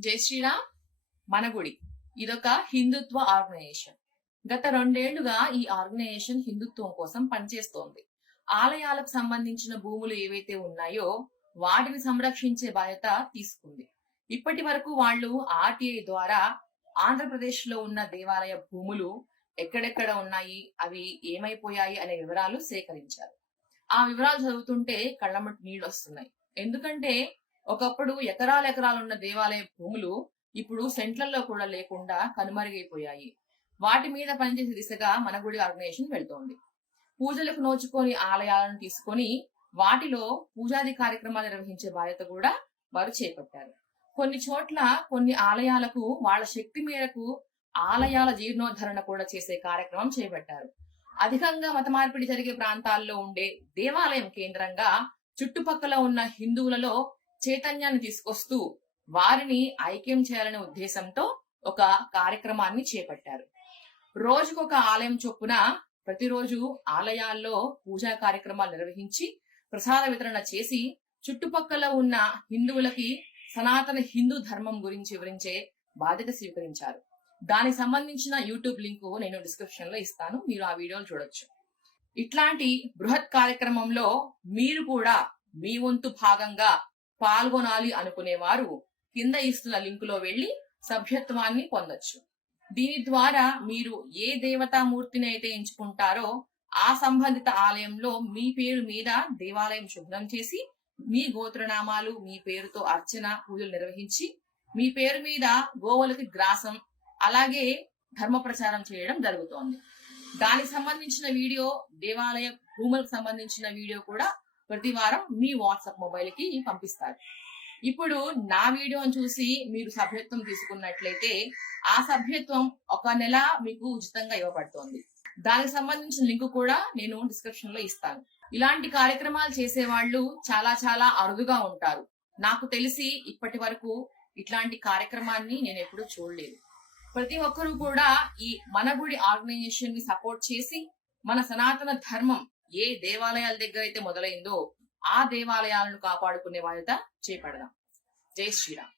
జై శ్రీరామ్. మన గుడి ఇదొక హిందుత్వ ఆర్గనైజేషన్. గత రెండేళ్ళుగా ఈ ఆర్గనైజేషన్ హిందుత్వం కోసం పనిచేస్తోంది. ఆలయాలకు సంబంధించిన భూములు ఏవైతే ఉన్నాయో వాటిని సంరక్షించే బాధ్యత తీసుకుంది. ఇప్పటి వరకు వాళ్ళు ఆర్టీఐ ద్వారా ఆంధ్రప్రదేశ్లో ఉన్న దేవాలయ భూములు ఎక్కడెక్కడ ఉన్నాయి అవి ఏమైపోయాయి అనే వివరాలు సేకరించారు. ఆ వివరాలు చదువుతుంటే కళ్ళమటి నీళ్ళు వస్తున్నాయి. ఎందుకంటే ఒకప్పుడు ఎకరాల ఎకరాలు ఉన్న దేవాలయ భూములు ఇప్పుడు సెంట్లల్లో కూడా లేకుండా కనుమరుగైపోయాయి. వాటి మీద పనిచేసే దిశగా మన గుడి ఆర్గనైజేషన్ వెళ్తోంది. పూజలకు నోచుకొని ఆలయాలను తీసుకొని వాటిలో పూజాది కార్యక్రమాలు నిర్వహించే బాధ్యత కూడా వారు చేపట్టారు. కొన్ని చోట్ల కొన్ని ఆలయాలకు వాళ్ళ శక్తి మేరకు ఆలయాల జీర్ణోద్ధరణ కూడా చేసే కార్యక్రమం చేపట్టారు. అధికంగా మత మార్పిడి జరిగే ప్రాంతాల్లో ఉండే దేవాలయం కేంద్రంగా చుట్టుపక్కల ఉన్న హిందువులలో చైతన్యాన్ని తీసుకొస్తూ వారిని ఐక్యం చేయాలనే ఉద్దేశంతో ఒక కార్యక్రమాన్ని చేపట్టారు. రోజుకొక ఆలయం చొప్పున ప్రతిరోజు ఆలయాల్లో పూజా కార్యక్రమాలు నిర్వహించి ప్రసాద వితరణ చేసి చుట్టుపక్కల ఉన్న హిందువులకి సనాతన హిందూ ధర్మం గురించి వివరించే బాధ్యత స్వీకరించారు. దానికి సంబంధించిన యూట్యూబ్ లింక్ నేను డిస్క్రిప్షన్లో ఇస్తాను. మీరు ఆ వీడియోలు చూడొచ్చు. ఇట్లాంటి బృహత్ కార్యక్రమంలో మీరు కూడా మీ వంతు భాగంగా పాల్గొనాలి అనుకునేవారు. కింద ఇస్తున్న లింకులో వెళ్ళి సభ్యత్వాన్ని పొందొచ్చు. దీని ద్వారా మీరు ఏ దేవతామూర్తిని అయితే ఎంచుకుంటారో ఆ సంబంధిత ఆలయంలో మీ పేరు మీద దేవాలయం శుభ్రం చేసి మీ గోత్రనామాలు మీ పేరుతో అర్చన పూజలు నిర్వహించి మీ పేరు మీద గోవులకి గ్రాసం అలాగే ధర్మ ప్రచారం చేయడం జరుగుతోంది. దానికి సంబంధించిన వీడియో దేవాలయ భూములకు సంబంధించిన వీడియో కూడా ప్రతి వారం మీ వాట్సాప్ మొబైల్కి పంపిస్తారు. ఇప్పుడు నా వీడియోని చూసి మీరు సభ్యత్వం తీసుకున్నట్లయితే ఆ సభ్యత్వం ఒక నెల మీకు ఉచితంగా ఇవ్వబడుతోంది. దానికి సంబంధించిన లింక్ కూడా నేను డిస్క్రిప్షన్లో ఇస్తాను. ఇలాంటి కార్యక్రమాలు చేసే వాళ్ళు చాలా చాలా అరుదుగా ఉంటారు. నాకు తెలిసి ఇప్పటి వరకు ఇట్లాంటి కార్యక్రమాన్ని నేను ఎప్పుడూ చూడలేదు. ప్రతి ఒక్కరూ కూడా ఈ మన గుడి ఆర్గనైజేషన్ని సపోర్ట్ చేసి మన సనాతన ధర్మం ఏ దేవాలయాల దగ్గర అయితే మొదలైందో ఆ దేవాలయాలను కాపాడుకునే బాధ్యత చేపడదాం. జై శ్రీరామ్.